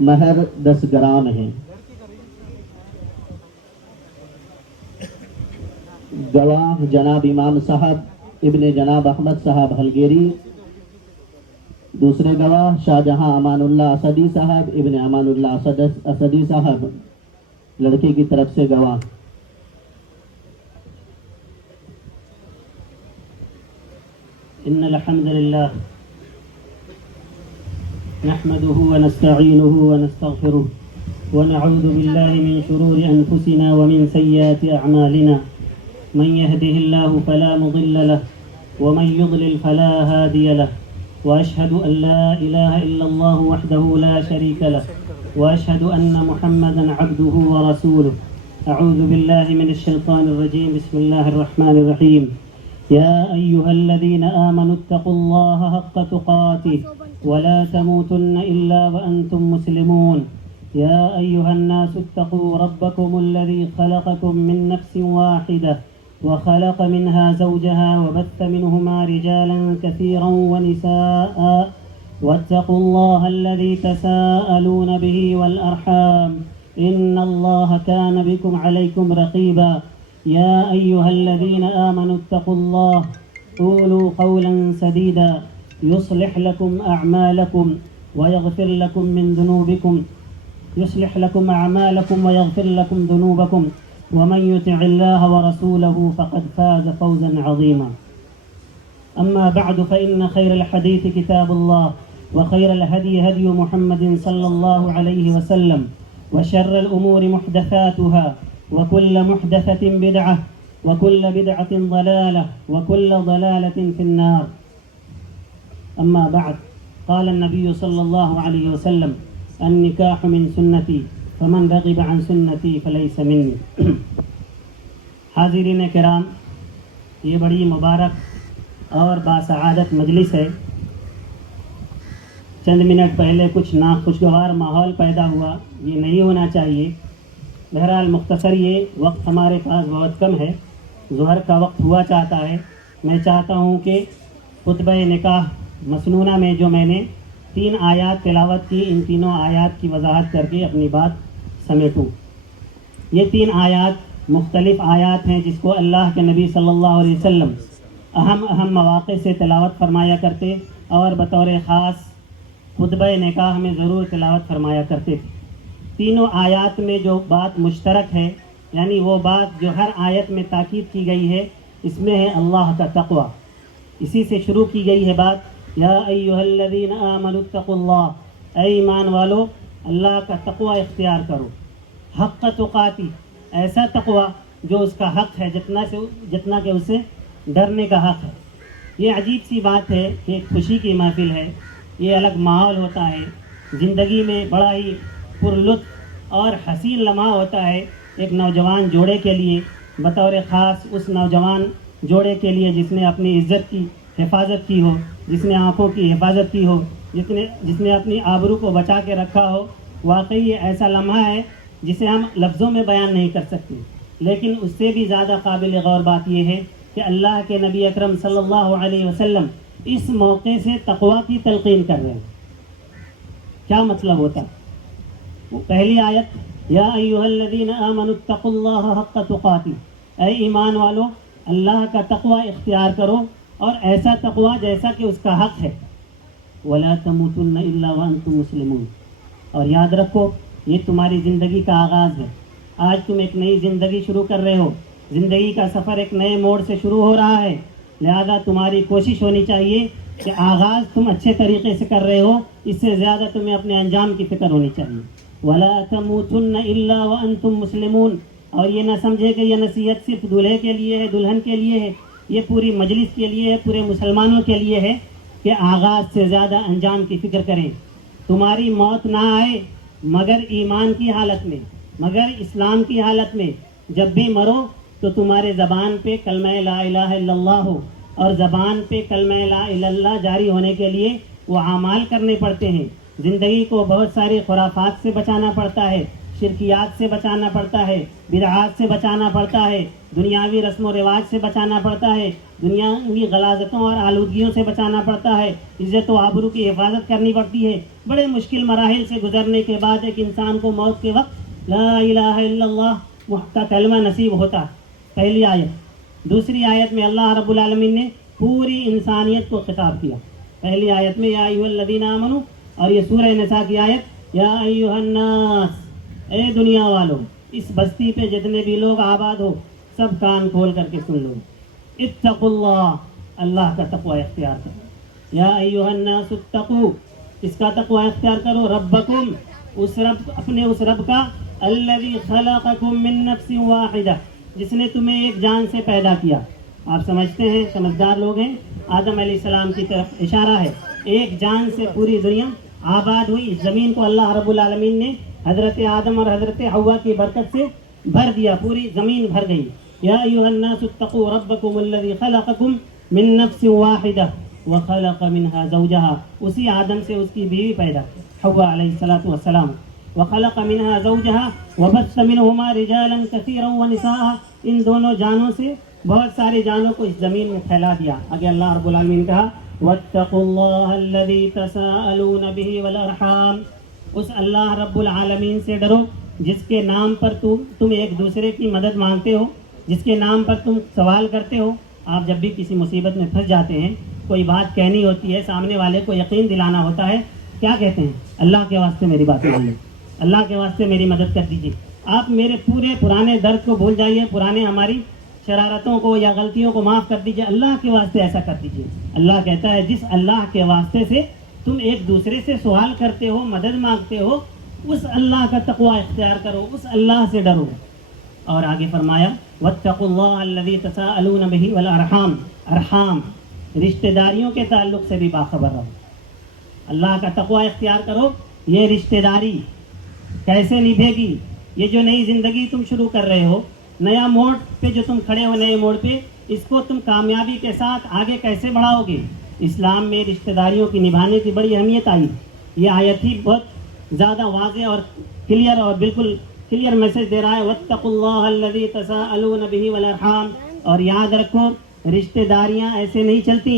مہر 10 گرام ہے۔ گواہ جناب امام صاحب ابن جناب احمد صاحب ہلگیری۔ دوسرے گواہ شاہ جہاں امان اللہ اسدی صاحب ابن امان اللہ اسدی صاحب، لڑکے کی طرف سے گواہ۔ ان الحمد للہ نحمده ونستعینه ونستغفره ونعوذ باللہ من شرور انفسنا ومن سیئات اعمالنا، من يهده الله فلا مضل له ومن يضلل فلا هادي له، واشهد ان لا اله الا الله وحده لا شريك له، واشهد ان محمدا عبده ورسوله۔ اعوذ باللہ من الشیطان الرجیم، بسم اللہ الرحمن الرحیم۔ يا أيها الذين آمنوا اتقوا الله حق تقاته ولا تموتن إلا وأنتم مسلمون۔ يا أيها الناس اتقوا ربكم الذي خلقكم من نفس واحدة وخلق منها زوجها وبث منهما رجالا كثيرا ونساء، واتقوا الله الذي تساءلون به والأرحام إن الله كان بكم عليكم رقيبا۔ يا أيها الذين آمنوا اتقوا الله قولوا قولا سديدا يصلح لكم أعمالكم ويغفر لكم من ذنوبكم ومن يطع الله ورسوله فقد فاز فوزا عظيما۔ أما بعد فإن خير الحديث كتاب الله، وخير الهدي هدي محمد صلى الله عليه وسلم، وشر الأمور محدثاتها، وكل محدثة بدعة، وكل بدعة ضلالة، وكل ضلالة في النار۔ أما بعد، قال النبي صلى الله عليه وسلم: النكاح من سنتي فمن رغب عن سنتي فليس مني۔ حاضرین کرام، یہ بڑی مبارک اور باسعادت مجلس ہے۔ چند منٹ پہلے کچھ ناخوشگوار ماحول پیدا ہوا، یہ نہیں ہونا چاہیے۔ بہرحال مختصر یہ وقت ہمارے پاس بہت کم ہے، ظہر کا وقت ہوا چاہتا ہے۔ میں چاہتا ہوں کہ خطبہ نکاح مسنونہ میں جو میں نے 3 آیات تلاوت کی، ان تینوں آیات کی وضاحت کر کے اپنی بات سمیٹوں۔ یہ 3 آیات مختلف آیات ہیں جس کو اللہ کے نبی صلی اللہ علیہ وسلم اہم مواقع سے تلاوت فرمایا کرتے اور بطور خاص خطبہ نکاح میں ضرور تلاوت فرمایا کرتے تھے۔ تینوں آیات میں جو بات مشترک ہے، یعنی وہ بات جو ہر آیت میں تاکید کی گئی ہے، اس میں ہے اللہ کا تقوی۔ اسی سے شروع کی گئی ہے بات، یا ایھا الذین آمنوا اتقوا اللہ، اے ایمان والو اللہ کا تقوی اختیار کرو۔ حق تقاتی، ایسا تقوی جو اس کا حق ہے، جتنا کہ اسے ڈرنے کا حق ہے۔ یہ عجیب سی بات ہے کہ ایک خوشی کی محفل ہے، یہ الگ ماحول ہوتا ہے، زندگی میں بڑا ہی پر لطف اور حسین لمحہ ہوتا ہے ایک نوجوان جوڑے کے لیے، بطور خاص اس نوجوان جوڑے کے لیے جس نے اپنی عزت کی حفاظت کی ہو، جس نے آنکھوں کی حفاظت کی ہو، جس نے اپنی آبرو کو بچا کے رکھا ہو۔ واقعی یہ ایسا لمحہ ہے جسے ہم لفظوں میں بیان نہیں کر سکتے، لیکن اس سے بھی زیادہ قابل غور بات یہ ہے کہ اللہ کے نبی اکرم صلی اللہ علیہ وسلم اس موقع سے تقوی کی تلقین کر رہے ہیں۔ کیا مطلب ہوتا؟ پہلی آیت، یا ایھا الذین آمنوا اتقوا اللہ حق تقاته، اے ایمان والو اللہ کا تقوی اختیار کرو، اور ایسا تقوی جیسا کہ اس کا حق ہے۔ ولا تموتن الا وانتم مسلمون، اور یاد رکھو یہ تمہاری زندگی کا آغاز ہے۔ آج تم ایک نئی زندگی شروع کر رہے ہو، زندگی کا سفر ایک نئے موڑ سے شروع ہو رہا ہے، لہذا تمہاری کوشش ہونی چاہیے کہ آغاز تم اچھے طریقے سے کر رہے ہو، اس سے زیادہ تمہیں اپنے انجام کی فکر ہونی چاہیے۔ ولا تموتن الا وانتم مسلمون، اور یہ نہ سمجھے کہ یہ نصیحت صرف دولہے کے لیے ہے، دلہن کے لیے ہے، یہ پوری مجلس کے لیے ہے، پورے مسلمانوں کے لیے ہے کہ آغاز سے زیادہ انجام کی فکر کریں۔ تمہاری موت نہ آئے مگر ایمان کی حالت میں، مگر اسلام کی حالت میں۔ جب بھی مرو تو تمہارے زبان پہ کلمہ لا الہ الا اللہ ہو، اور زبان پہ کلمہ لا الہ الا اللہ جاری ہونے کے لیے وہ اعمال کرنے پڑتے ہیں۔ زندگی کو بہت ساری خرافات سے بچانا پڑتا ہے، شرکیات سے بچانا پڑتا ہے، بدعات سے بچانا پڑتا ہے، دنیاوی رسم و رواج سے بچانا پڑتا ہے، دنیاوی غلاظتوں اور آلودگیوں سے بچانا پڑتا ہے، عزت و آبرو کی حفاظت کرنی پڑتی ہے۔ بڑے مشکل مراحل سے گزرنے کے بعد ایک انسان کو موت کے وقت لا الہ الا اللہ کا کلمہ نصیب ہوتا ہے۔ پہلی آیت۔ دوسری آیت میں اللہ رب العالمین نے پوری انسانیت کو خطاب کیا۔ پہلی آیت میں یا ایھا الذین آمنوا، اور یہ سورہ نساء کی آیت یا ایھا الناس، اے دنیا والوں، اس بستی پہ جتنے بھی لوگ آباد ہو سب کان کھول کر کے سن لو، اتقوا اللہ، اللہ کا تقوی اختیار کرو۔ یا ایھا الناس اتقوا، اس کا تقوی اختیار کرو، ربکم، اس رب، اپنے اس رب کا، الذی خلقکم من نفس واحدہ، جس نے تمہیں ایک جان سے پیدا کیا۔ آپ سمجھتے ہیں، سمجھدار لوگ ہیں، آدم علیہ السلام کی طرف اشارہ ہے۔ ایک جان سے پوری دنیا آباد ہوئی، اس زمین کو اللہ رب العالمین نے حضرت آدم اور حضرت حوا کی برکت سے بھر دیا، پوری زمین بھر گئی۔ یا ایھا الناس اتقوا ربکم الذی خلقکم من نفس واحدہ وخلق منها زوجها، اسی آدم سے اس کی بیوی پیدا حوا علیہ السلام، وخلق منها زوجها وبث منهما رجالا كثيرا ونساء، ان دونوں جانوں سے بہت ساری جانوں کو اس زمین میں پھیلا دیا۔ آگے اللہ رب العالمین نے کہا واتقوا اللہ الذی تساءلون به والارحام، اس اللہ رب العالمین سے ڈرو جس کے نام پر تم ایک دوسرے کی مدد مانگتے ہو، جس کے نام پر تم سوال کرتے ہو۔ آپ جب بھی کسی مصیبت میں پھنس جاتے ہیں، کوئی بات کہنی ہوتی ہے، سامنے والے کو یقین دلانا ہوتا ہے، کیا کہتے ہیں؟ اللہ کے واسطے میری بات مانیے، اللہ کے واسطے میری مدد کر دیجیے، آپ میرے پورے پرانے درد کو بھول جائیے، پرانے ہماری شرارتوں کو یا غلطیوں کو معاف کر دیجیے، اللہ کے واسطے ایسا کر دیجیے۔ اللہ کہتا ہے جس اللہ کے واسطے سے تم ایک دوسرے سے سوال کرتے ہو، مدد مانگتے ہو، اس اللہ کا تقوی اختیار کرو، اس اللہ سے ڈرو۔ اور آگے فرمایا واتقوا اللہ الذی تساءلون به والارحام، ارحام، رشتہ داریوں کے تعلق سے بھی باخبر رہو، اللہ کا تقوی اختیار کرو۔ یہ رشتہ داری کیسے نبھے گی؟ یہ جو نئی زندگی تم شروع کر رہے ہو، نیا موڑ پہ جو تم کھڑے ہو، نئے موڑ پہ، اس کو تم کامیابی کے ساتھ آگے کیسے بڑھاؤ گے؟ اسلام میں رشتہ داریوں کی نبھانے کی بڑی اہمیت آئی۔ یہ آیت ہی بہت زیادہ واضح اور کلیئر اور بالکل کلیئر میسج دے رہا ہے واتقوا اللہ الذی تساءلون به والارحام۔ اور یاد رکھو، رشتہ داریاں ایسے نہیں چلتی،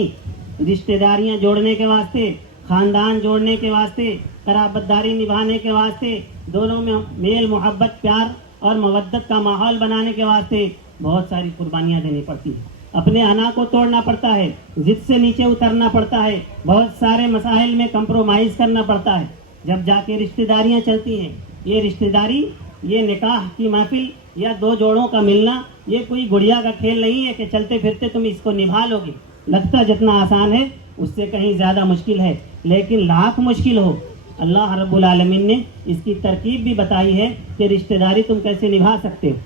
رشتہ داریاں جوڑنے کے واسطے، خاندان جوڑنے کے واسطے، قرابت داری نبھانے کے واسطے، دونوں میں میل محبت پیار اور مودت کا ماحول بنانے کے واسطے بہت ساری قربانیاں دینی پڑتی ہیں، اپنے انا کو توڑنا پڑتا ہے، ضد سے نیچے اترنا پڑتا ہے، بہت سارے مسائل میں کمپرومائز کرنا پڑتا ہے، جب جا کے رشتہ داریاں چلتی ہیں۔ یہ رشتہ داری، یہ نکاح کی محفل یا دو جوڑوں کا ملنا، یہ کوئی گڑیا کا کھیل نہیں ہے کہ چلتے پھرتے تم اس کو نبھا لو گے۔ لگتا جتنا آسان ہے اس سے کہیں زیادہ مشکل ہے، لیکن لاکھ مشکل ہو، اللہ رب العالمین نے اس کی ترکیب بھی بتائی ہے کہ رشتہ داری تم کیسے نبھا سکتے ہو۔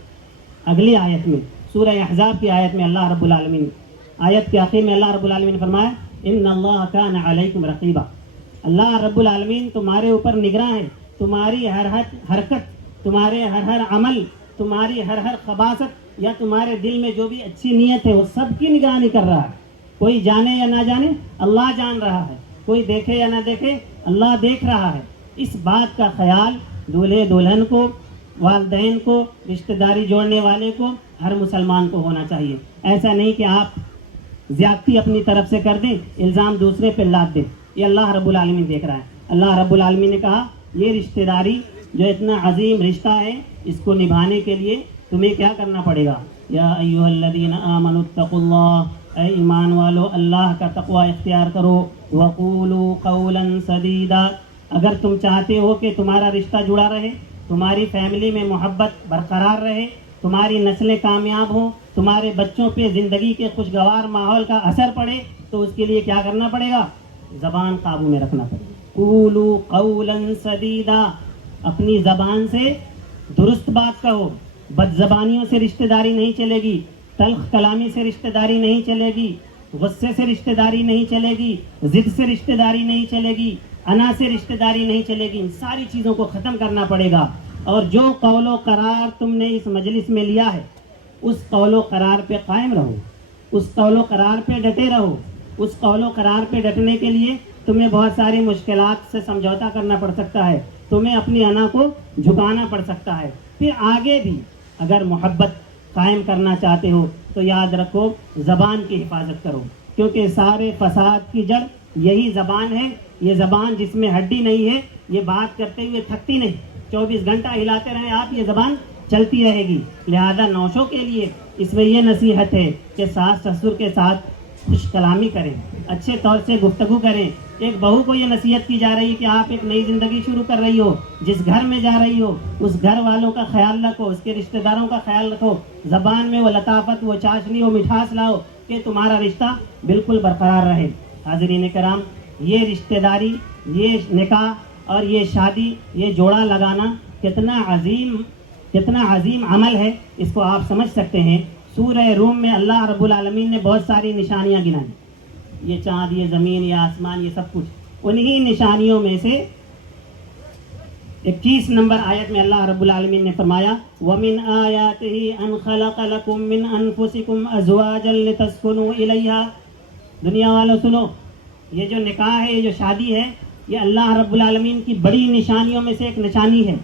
اگلی آیت میں، سورہ احزاب کی آیت میں اللہ رب العالمین، آیت کے آخر میں اللہ رب العالمین نے فرمایا ان اللہ کان علیکم رقیبا، اللہ رب العالمین تمہارے اوپر نگراں ہے، تمہاری ہر حرکت، تمہارے ہر عمل، تمہاری ہر خباثت یا تمہارے دل میں جو بھی اچھی نیت ہے وہ سب کی نگرانی کر رہا ہے۔ کوئی جانے یا نہ جانے، اللہ جان رہا ہے، کوئی دیکھے یا نہ دیکھے، اللہ دیکھ رہا ہے۔ اس بات کا خیال دولہے دلہن کو، والدین کو، رشتہ داری جوڑنے والے کو، ہر مسلمان کو ہونا چاہیے۔ ایسا نہیں کہ آپ زیادتی اپنی طرف سے کر دیں، الزام دوسرے پہ لاد دیں، یہ اللہ رب العالمین دیکھ رہا ہے۔ اللہ رب العالمین نے کہا یہ رشتہ داری جو اتنا عظیم رشتہ ہے، اس کو نبھانے کے لیے تمہیں کیا کرنا پڑے گا؟ یا ایھا الذین آمنوا اتقوا اللہ، اے ایمان والو اللہ کا تقوی اختیار کرو، وقولوا قولا سدیدا، اگر تم چاہتے ہو کہ تمہارا رشتہ جڑا رہے، تمہاری فیملی میں محبت برقرار رہے، تمہاری نسلیں کامیاب ہوں، تمہارے بچوں پہ زندگی کے خوشگوار ماحول کا اثر پڑے، تو اس کے لیے کیا کرنا پڑے گا؟ زبان قابو میں رکھنا پڑے گا۔ قولوا قولا سدیدا، اپنی زبان سے درست بات کہو، بد زبانیوں سے رشتہ داری نہیں چلے گی، تلخ کلامی سے رشتہ داری نہیں چلے گی، غصے سے رشتہ داری نہیں چلے گی، ضد سے رشتہ داری نہیں چلے گی، انا سے رشتہ داری نہیں چلے گی۔ ان ساری چیزوں کو ختم کرنا پڑے گا، اور جو قول و قرار تم نے اس مجلس میں لیا ہے اس قول و قرار پہ قائم رہو، اس قول و قرار پہ ڈٹے رہو۔ اس قول و قرار پہ ڈٹنے کے لیے تمہیں بہت ساری مشکلات سے سمجھوتا کرنا پڑ سکتا ہے، تمہیں اپنی انا کو جھکانا پڑ سکتا ہے. پھر آگے بھی اگر محبت قائم کرنا چاہتے ہو تو یاد رکھو زبان کی حفاظت کرو، کیونکہ سارے فساد کی جڑ یہی زبان ہے. یہ زبان جس میں ہڈی نہیں ہے یہ بات کرتے ہوئے تھکتی نہیں. 24 گھنٹہ ہلاتے رہیں آپ یہ زبان چلتی رہے گی. لہذا نوشوں کے لیے اس میں یہ نصیحت ہے کہ ساس سسر کے ساتھ خوش کلامی کریں، اچھے طور سے گفتگو کریں. ایک بہو کو یہ نصیحت کی جا رہی ہے کہ آپ ایک نئی زندگی شروع کر رہی ہو، جس گھر میں جا رہی ہو اس گھر والوں کا خیال رکھو، اس کے رشتہ داروں کا خیال رکھو، زبان میں وہ لطافت، وہ چاشنی، وہ مٹھاس لاؤ کہ تمہارا رشتہ بالکل برقرار رہے. حاضرین کرام، یہ رشتہ داری، یہ نکاح اور یہ شادی، یہ جوڑا لگانا کتنا عظیم عمل ہے، اس کو آپ سمجھ سکتے ہیں. سورہ روم میں اللہ رب العالمین نے بہت ساری نشانیاں گنائیں، یہ چاند، یہ زمین، یہ آسمان، یہ سب کچھ. انہی نشانیوں میں سے 21 نمبر آیت میں اللہ رب العالمین نے فرمایا وَمِنْ آيَاتِهِ أَنْ خَلَقَ لَكُم مِّنْ أَنفُسِكُمْ أَزْوَاجًا لِتَسْكُنُوا إِلَيْهَا. دنیا والوں سنو، یہ جو نکاح ہے، یہ جو شادی ہے، یہ اللہ رب العالمین کی بڑی نشانیوں میں سے ایک نشانی ہے.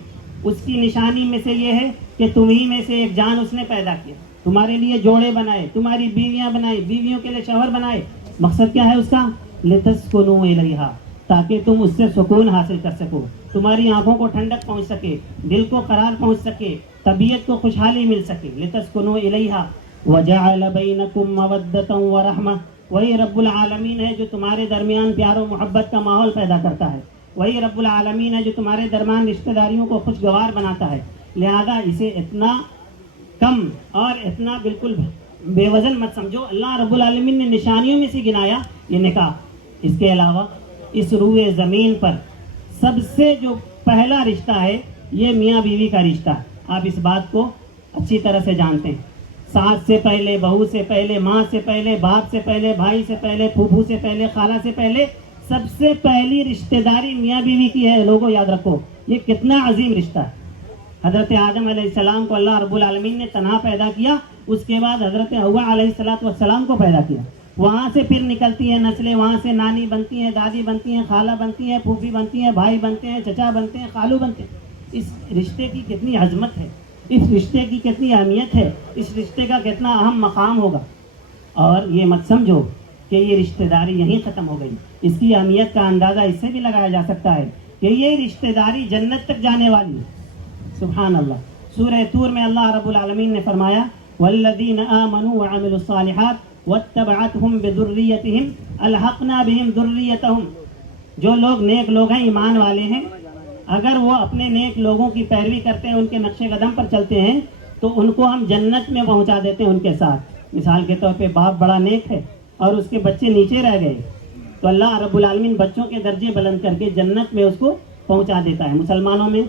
اس کی نشانی میں سے یہ ہے کہ تمہیں میں سے ایک جان اس نے پیدا کیا، تمہارے لیے جوڑے بنائے، تمہاری بیویاں بنائی، بیویوں کے لیے شوہر بنائے. مقصد کیا ہے اس کا؟ لِتَسْكُنُوا إِلَيْهَا، تاکہ تم اس سے سکون حاصل کر سکو، تمہاری آنکھوں کو ٹھنڈک پہنچ سکے، دل کو قرار پہنچ سکے، طبیعت کو خوشحالی مل سکے. لِتَسْكُنُوا إِلَيْهَا وَجَعَلَ بَيْنَكُم مَّوَدَّةً وَرَحْمَةً. وہی رب العالمین ہے جو تمہارے درمیان پیار و محبت کا ماحول پیدا کرتا ہے. وہی رب العالمین ہے جو تمہارے درمیان رشتہ داریوں کو خوشگوار بناتا ہے. لہذا اسے اتنا کم اور اتنا بالکل بے وزن مت سمجھو. اللہ رب العالمین نے نشانیوں میں سے گنایا یہ نکاح. اس کے علاوہ اس روئے زمین پر سب سے جو پہلا رشتہ ہے یہ میاں بیوی کا رشتہ ہے. آپ اس بات کو اچھی طرح سے جانتے ہیں. ساس سے پہلے، بہو سے پہلے، ماں سے پہلے، باپ سے پہلے، بھائی سے پہلے، پھوپھو سے پہلے، خالہ سے پہلے سب سے پہلی رشتہ داری میاں بیوی کی ہے. لوگوں یاد رکھو یہ کتنا عظیم رشتہ ہے. حضرت آدم علیہ السلام کو اللہ رب العالمین نے تنہا پیدا کیا، اس کے بعد حضرت حوا علیہ السلام کو پیدا کیا. وہاں سے پھر نکلتی ہیں نسلیں، وہاں سے نانی بنتی ہیں، دادی بنتی ہیں، خالہ بنتی ہیں، پھوپھی بنتی ہیں، بھائی بنتے ہیں، چچا بنتے ہیں، خالو بنتے ہیں. اس رشتے کی کتنی عظمت ہے، اس رشتے کی کتنی اہمیت ہے، اس رشتے کا کتنا اہم مقام ہوگا. اور یہ مت سمجھو کہ یہ رشتہ داری یہیں ختم ہو گئی. اس کی اہمیت کا اندازہ اس سے بھی لگایا جا سکتا ہے کہ یہ رشتہ داری جنت تک جانے والی ہے. سبحان اللہ. سورہ طور میں اللہ رب العالمین نے فرمایا والذین آمنوا وعملوا الصالحات واتبعتهم بذریتهم الحقنا بهم ذریتهم. جو لوگ نیک لوگ ہیں، ایمان والے ہیں، اگر وہ اپنے نیک لوگوں کی پیروی کرتے ہیں، ان کے نقش قدم پر چلتے ہیں تو ان کو ہم جنت میں پہنچا دیتے ہیں ان کے ساتھ. مثال کے طور پہ باپ بڑا نیک ہے اور اس کے بچے نیچے رہ گئے تو اللہ رب العالمین بچوں کے درجے بلند کر کے جنت میں اس کو پہنچا دیتا ہے. مسلمانوں میں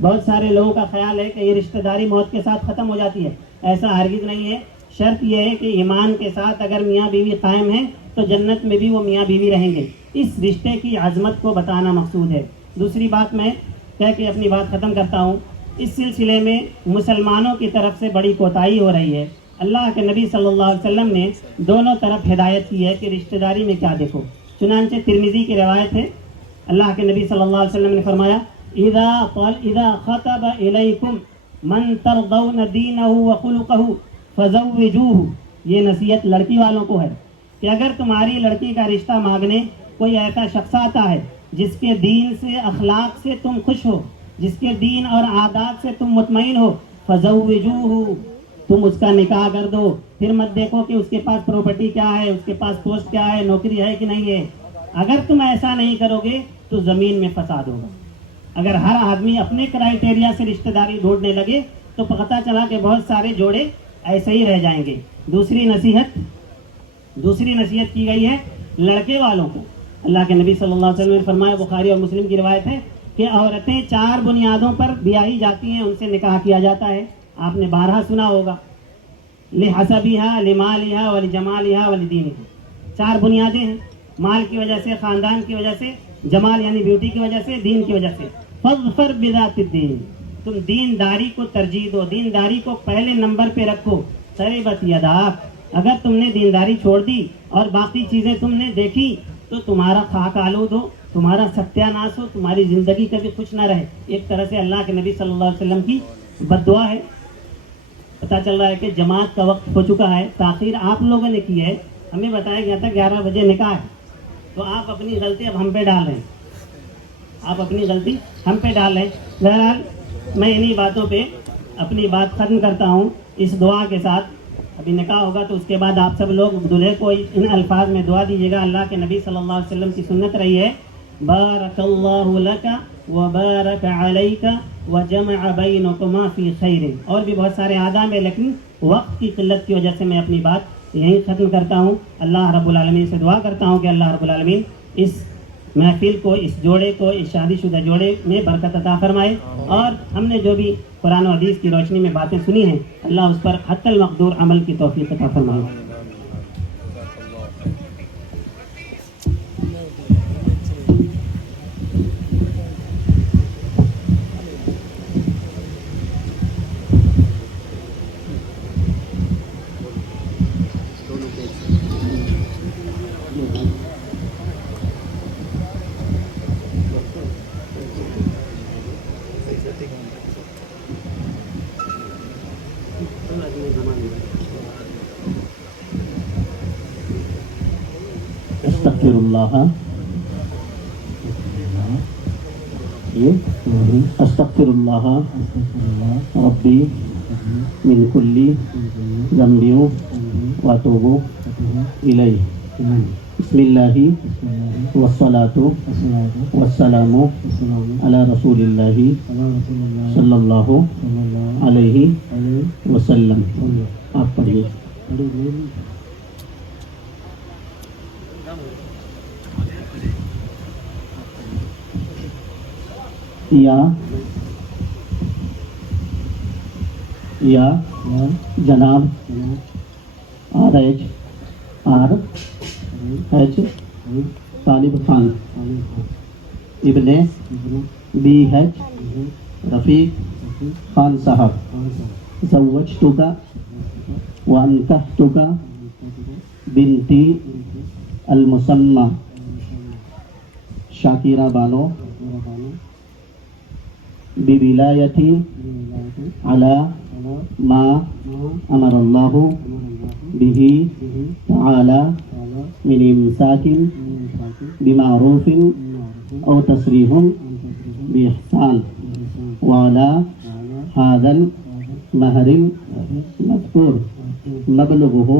بہت سارے لوگوں کا خیال ہے کہ یہ رشتہ داری موت کے ساتھ ختم ہو جاتی ہے. ایسا ہرگز نہیں ہے. شرط یہ ہے کہ ایمان کے ساتھ اگر میاں بیوی قائم ہیں تو جنت میں بھی وہ میاں بیوی رہیں گے. اس رشتے کی عظمت کو بتانا مقصود ہے. دوسری بات میں کہہ کے اپنی بات ختم کرتا ہوں. اس سلسلے میں مسلمانوں کی طرف سے بڑی کوتاہی ہو رہی ہے. اللہ کے نبی صلی اللہ علیہ وسلم نے دونوں طرف ہدایت کی ہے کہ رشتہ داری میں کیا دیکھو. چنانچہ ترمذی کی روایت ہے، اللہ کے نبی صلی اللہ علیہ وسلم نے فرمایا اذا خطب الیکم من ترضون دینہ وخلقہ فزوجوہ. یہ نصیحت لڑکی والوں کو ہے کہ اگر تمہاری لڑکی کا رشتہ مانگنے کوئی ایسا شخص آتا ہے جس کے دین سے، اخلاق سے تم خوش ہو، جس کے دین اور عادات سے تم مطمئن ہو، فزوجوہ، تم اس کا نکاح کر دو. پھر مت دیکھو کہ اس کے پاس پراپرٹی کیا ہے، اس کے پاس پوسٹ کیا ہے، نوکری ہے کہ نہیں ہے. اگر تم ایسا نہیں کرو گے تو زمین میں فساد ہوگا. اگر ہر آدمی اپنے کرائٹیریا سے رشتہ داری ڈھونڈنے لگے تو پتہ چلا کہ بہت سارے جوڑے ایسے ہی رہ جائیں گے. دوسری نصیحت کی گئی ہے لڑکے والوں کو. اللہ کے نبی صلی اللہ علیہ وسلم نے فرمایا، بخاری اور مسلم کی روایت ہے کہ عورتیں 4 بنیادوں پر بیاہی جاتی ہیں، ان سے نکاح کیا جاتا ہے. آپ نے 12 سنا ہوگا. لحسبها لمالها ولجمالها ولدینها. 4 بنیادیں ہیں، مال کی وجہ سے، خاندان کی وجہ سے، جمال یعنی بیوٹی کی وجہ سے، دین کی وجہ سے. فاظفر بذات الدین. تم دینداری کو ترجیح دو، دینداری کو پہلے نمبر پہ رکھو. تربت یداک. اگر تم نے دینداری چھوڑ دی اور باقی چیزیں تم نے دیکھی تو تمہارا خاک آلود ہو. تمہارا ستیہ ناش ہو, تمہاری زندگی کبھی خوش نہ رہے. ایک طرح سے اللہ کے نبی صلی اللہ علیہ وسلم کی بد دعا ہے. پتہ چل رہا ہے کہ جماعت کا وقت ہو چکا ہے, تاخیر آپ لوگوں نے کی ہے. ہمیں بتایا گیا تھا 11 بجے نکاح ہے, تو آپ اپنی غلطی اب ہم پہ ڈال رہے ہیں, آپ اپنی غلطی ہم پہ ڈال رہے ہیں. بہرحال میں انہی باتوں پہ اپنی بات ختم کرتا ہوں اس دعا کے ساتھ. ابھی نکاح ہوگا تو اس کے بعد آپ سب لوگ دلہے کو ان الفاظ میں دعا دیجیے گا. اللہ کے نبی صلی اللہ علیہ وسلم کی سنت رہی ہے, بارک اللہ لک وبارک علیک وجمع بینکما فی خیر. اور بھی بہت سارے آداب ہیں, لیکن وقت کی قلت کی وجہ سے میں اپنی بات یہیں ختم کرتا ہوں. اللہ رب العالمین سے دعا کرتا ہوں کہ اللہ رب العالمین اس محفل کو, اس جوڑے کو, اس شادی شدہ جوڑے میں برکت عطا فرمائے. اور ہم نے جو بھی قرآن و حدیث کی روشنی میں باتیں سنی ہیں, اللہ اس پر حتی المقدور عمل کی توفیق عطا فرمائے. استغفر اللہ استغفر اللہ ربی من کل ذنب واتوب الیہ. بسم اللہ والصلاۃ والسلام علی رسول اللہ صلی اللہ علیہ وسلم. آپ پڑھیے. یا جناب آر ایچ طالب خان ابن بی ایچ رفیق خان صاحب زوجتک وانکحتک بنتی المسمى شاکرہ بانو بولایتی علی ما امر اللہ به تعالی من امساک بمعروف او تصریح باحسان وعلی هذا المہر المذکور مبلغه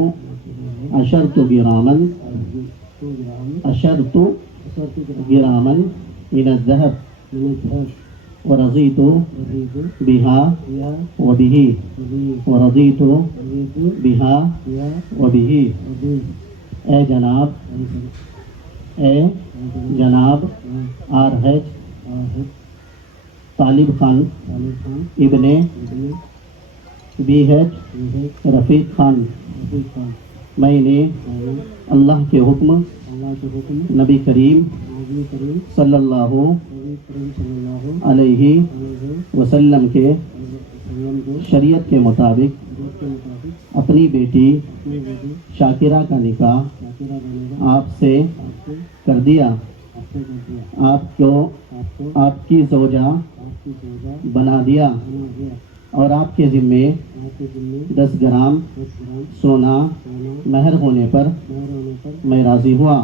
عشرت گراما من الذهب ورضيت بها وبه ورضيت بها وبه. اے جناب آر ایچ طالب خان ابن بی ایچ رفیق خان, میں نے اللہ کے حکم نبی کریم صلی اللہ علیہ وسلم کے شریعت کے مطابق اپنی بیٹی شاکرہ کا نکاح آپ سے کر دیا. آپ کو آپ کی زوجہ بنا دیا اور آپ کے ذمے 10 گرام سونا مہر ہونے پر میں راضی ہوا.